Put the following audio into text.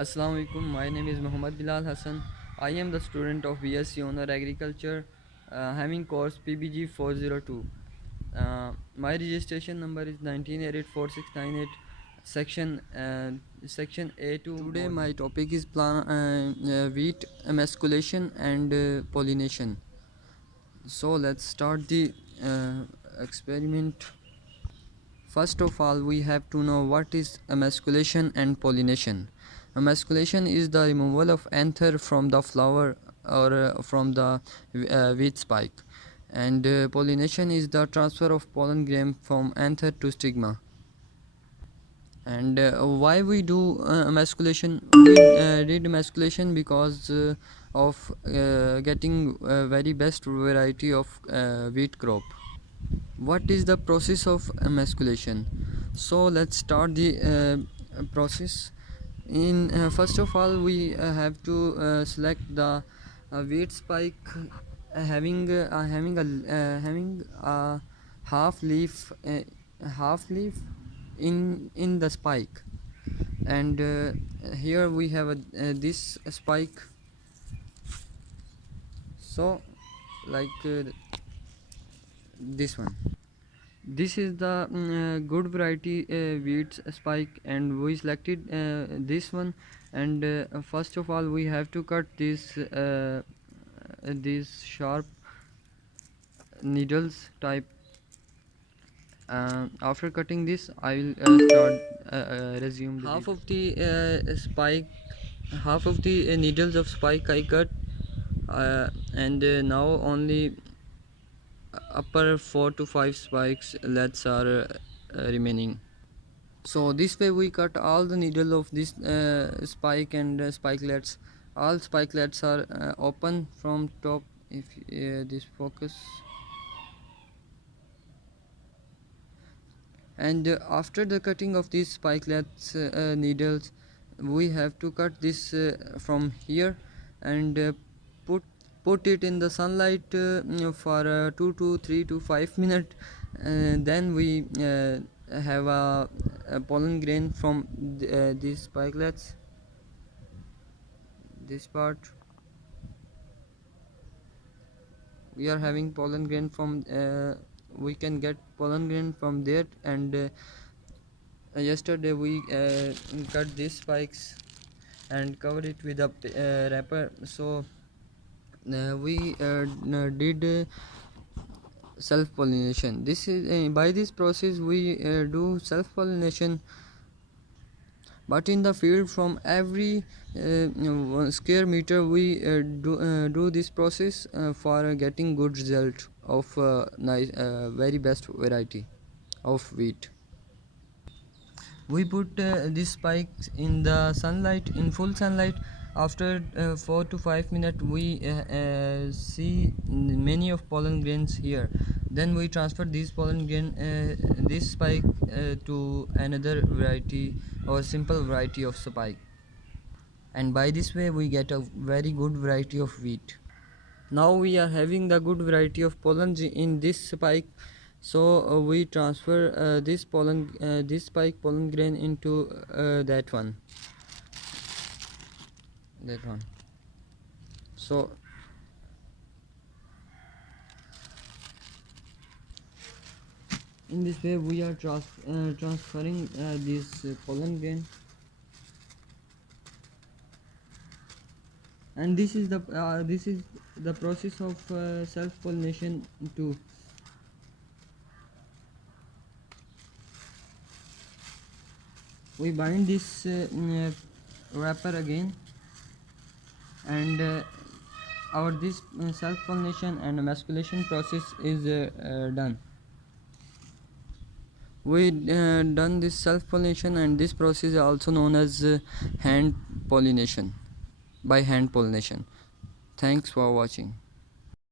Assalamu alaikum. My name is Muhammad Bilal Hassan. I am the student of BSc Honor Agriculture, having course PBG 402. My registration number is 19884698, section A2. Today my topic is wheat emasculation and pollination. So let's start the experiment. First of all, we have to know what is emasculation and pollination. Emasculation is the removal of anther from the flower or from the wheat spike, and pollination is the transfer of pollen grain from anther to stigma. And why we do emasculation? We did emasculation because of getting very best variety of wheat crop. What is the process of emasculation? So let's start the process. In first of all, we have to select the wheat spike having a half leaf in the spike, and here we have this spike. So like this one. This is the good variety wheat spike, and we selected this one. And first of all, we have to cut these sharp needles type. After cutting this, I will resume half of the spike, half of the needles of spike I cut, and now only upper 4 to 5 spikes lets are remaining. So this way we cut all the needle of this spike and spikelets. All spikelets are open from top. If this focus, and after the cutting of these spikelets needles, we have to cut this from here and put it in the sunlight for 2 to 3 to 5 minutes. Then we have a pollen grain from these spikelets. This part we are having pollen grain from we can get pollen grain from there. And yesterday we cut these spikes and covered it with a wrapper. So we did self-pollination. This is by this process we do self-pollination, but in the field from every square meter we do this process for getting good result of nice very best variety of wheat. We put these spikes in the sunlight, in full sunlight. After 4 to 5 minutes we see many of pollen grains here. Then we transfer these pollen grain, this spike to another variety or simple variety of spike, and by this way we get a very good variety of wheat. Now we are having the good variety of pollen in this spike. So we transfer this spike pollen grain into that one. So in this way we are transferring this pollen grain, and this is the process of self pollination too. We bind this wrapper again, and our this self pollination and emasculation process is done. We done this self pollination, and this process is also known as hand pollination, by hand pollination. Thanks for watching.